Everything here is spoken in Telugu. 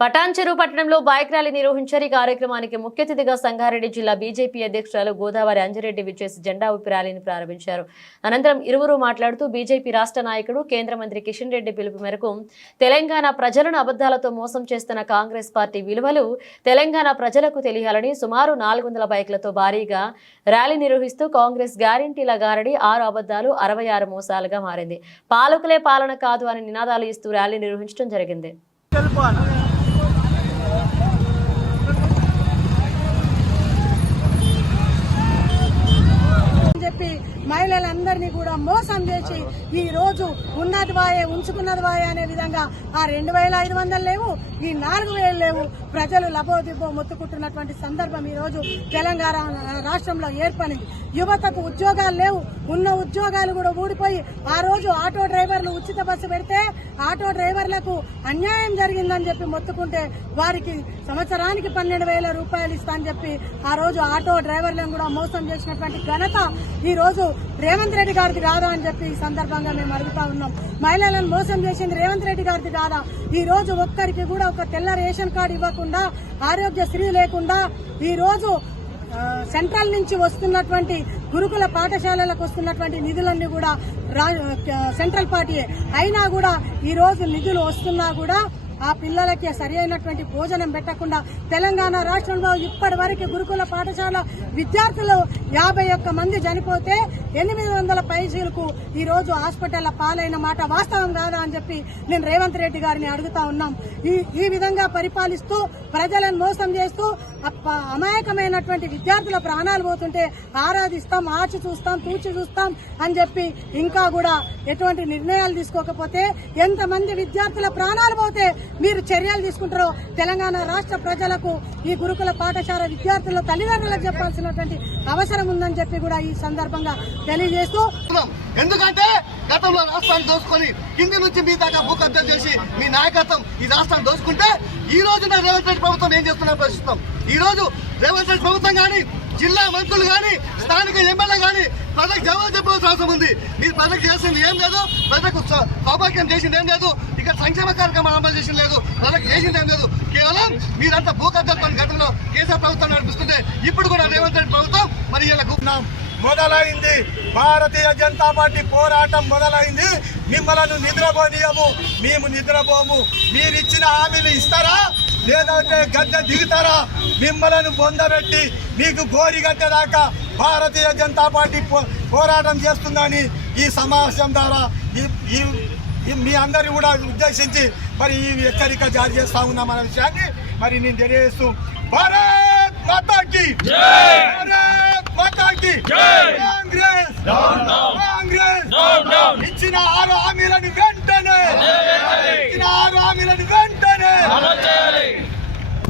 పటాన్చెరు పట్టణంలో బైక్ ర్యాలీ నిర్వహించారు. ఈ కార్యక్రమానికి ముఖ్య అతిథిగా సంగారెడ్డి జిల్లా బీజేపీ అధ్యక్షురాలు గోదావరి అంజిరెడ్డి విచ్చేసి జెండా ఊపి ర్యాలీని ప్రారంభించారు. అనంతరం ఇరువురు మాట్లాడుతూ బీజేపీ రాష్ట్ర నాయకుడు కేంద్ర మంత్రి కిషన్ రెడ్డి పిలుపు మేరకు తెలంగాణ ప్రజలను అబద్ధాలతో మోసం చేస్తున్న కాంగ్రెస్ పార్టీ విలువలు తెలంగాణ ప్రజలకు తెలియాలని సుమారు 400 బైక్లతో భారీగా ర్యాలీ నిర్వహిస్తూ కాంగ్రెస్ గ్యారంటీల గారడి 6 అబద్ధాలు 66 మోసాలుగా మారింది. పాలకులే పాలన కాదు అని నినాదాలు ఇస్తూ ర్యాలీ నిర్వహించడం జరిగింది. మహిళలందరినీ కూడా మోసం చేసి ఈ రోజు ఉన్నది వాయే ఉంచుకున్నది వాయే అనే విధంగా ఆ 2500 లేవు, ఈ 4000 లేవు. ప్రజలు లబోదిబ్బో మొత్తుకుంటున్నటువంటి సందర్భం ఈ రోజు తెలంగాణ రాష్ట్రంలో ఏర్పడింది. యువతకు ఉద్యోగాలు లేవు, ఉన్న ఉద్యోగాలు కూడా ఊడిపోయి ఆ రోజు ఆటో డ్రైవర్లు ఉచిత బస్సు పెడితే ఆటో డ్రైవర్లకు అన్యాయం జరిగిందని చెప్పి మొత్తుకుంటే వారికి సంవత్సరానికి 12,000 రూపాయలు ఇస్తా అని చెప్పి ఆ రోజు ఆటో డ్రైవర్లను కూడా మోసం చేసినటువంటి ఘనత ఈ రోజు రేవంత్ రెడ్డి గారిది కాదా అని చెప్పి ఈ సందర్భంగా మేము అడుగుతా ఉన్నాం. మహిళలను మోసం చేసింది రేవంత్ రెడ్డి గారిది కాదా? ఈ రోజు ఒక్కరికి కూడా ఒక తెల్ల రేషన్ కార్డు ఇవ్వకుండా, ఆరోగ్యశ్రీ లేకుండా ఈ రోజు సెంట్రల్ నుంచి వస్తున్నటువంటి గురుకుల పాఠశాలలకు వస్తున్నటువంటి నిధులన్నీ కూడా సెంట్రల్ పార్టీయే అయినా కూడా ఈ రోజు నిధులు వస్తున్నా కూడా ఆ పిల్లలకి సరి అయినటువంటి భోజనం పెట్టకుండా తెలంగాణ రాష్ట్రంలో ఇప్పటి వరకు గురుకుల పాఠశాల విద్యార్థులు 51 మంది చనిపోతే 800 పైసలకు ఈ రోజు హాస్పిటల్ పాలైన మాట వాస్తవం కాదా అని చెప్పి నేను రేవంత్ రెడ్డి గారిని అడుగుతా ఉన్నాం. ఈ విధంగా పరిపాలిస్తూ ప్రజలను మోసం చేస్తూ అమాయకమైనటువంటి విద్యార్థుల ప్రాణాలు పోతుంటే ఆరాధిస్తాం, ఆచి చూస్తాం, తూచి చూస్తాం అని చెప్పి ఇంకా కూడా ఎటువంటి నిర్ణయాలు తీసుకోకపోతే ఎంతమంది విద్యార్థుల ప్రాణాలు పోతే మీరు చర్యలు తీసుకుంటారో తెలంగాణ రాష్ట్ర ప్రజలకు ఈ గురుకుల పాఠశాల విద్యార్థుల తల్లిదండ్రులకు చెప్పాల్సినటువంటి అవసరం ఉందని చెప్పి కూడా ఈ సందర్భంగా తెలియజేస్తూ, ఎందుకంటే గతంలో రాష్ట్రాన్ని దోసుకొని కింది నుంచి మీ దాకా భూ కబ్జా చేసి మీ నాయకత్వం ఈ రాష్ట్రాన్ని దోసుకుంటే ఈ రోజు రేవంత్ రెడ్డి ప్రభుత్వం ఏం చేస్తున్నారు ప్రశ్నిస్తాం. ఈ రోజు రేవంత్ రెడ్డి ప్రభుత్వం కానీ, జిల్లా మంత్రులు కానీ, స్థానిక ఎమ్మెల్యే కానీ ప్రజలకు జవాబు చెప్పాల్సిన అవసరం ఉంది. మీరు ప్రజలకు చేసింది ఏం లేదు, ప్రజలకు సౌభాగ్యం చేసింది ఏం లేదు, ఇక్కడ సంక్షేమ కార్యక్రమాలు అమలు చేసింది లేదు, ప్రజలకు చేసింది ఏం లేదు. కేవలం మీరంతా భూ కబ్జాతో గతంలో కేసీఆర్ ప్రభుత్వం నడిపిస్తుంటే ఇప్పుడు కూడా రేవంత్ రెడ్డి ప్రభుత్వం మరి ఇలా మొదలైంది. భారతీయ జనతా పార్టీ పోరాటం మొదలైంది. మిమ్మల్ని నిద్రపోనీయము, మేము నిద్రపోము. మీరిచ్చిన హామీలు ఇస్తారా లేదంటే గద్దె దిగుతారా? మిమ్మల్ని పొందబెట్టి మీకు గోరి కట్టేదాకా భారతీయ జనతా పార్టీ పోరాటం చేస్తుందని ఈ సమావేశం ద్వారా మీ అందరినీ కూడా ఉద్దేశించి మరి ఈ హెచ్చరిక జారీ చేస్తా ఉన్నాం అనే విషయాన్ని మరి నేను తెలియజేస్తూ భారత్ మాతాకి కాంగ్రెస్ ఇచ్చిన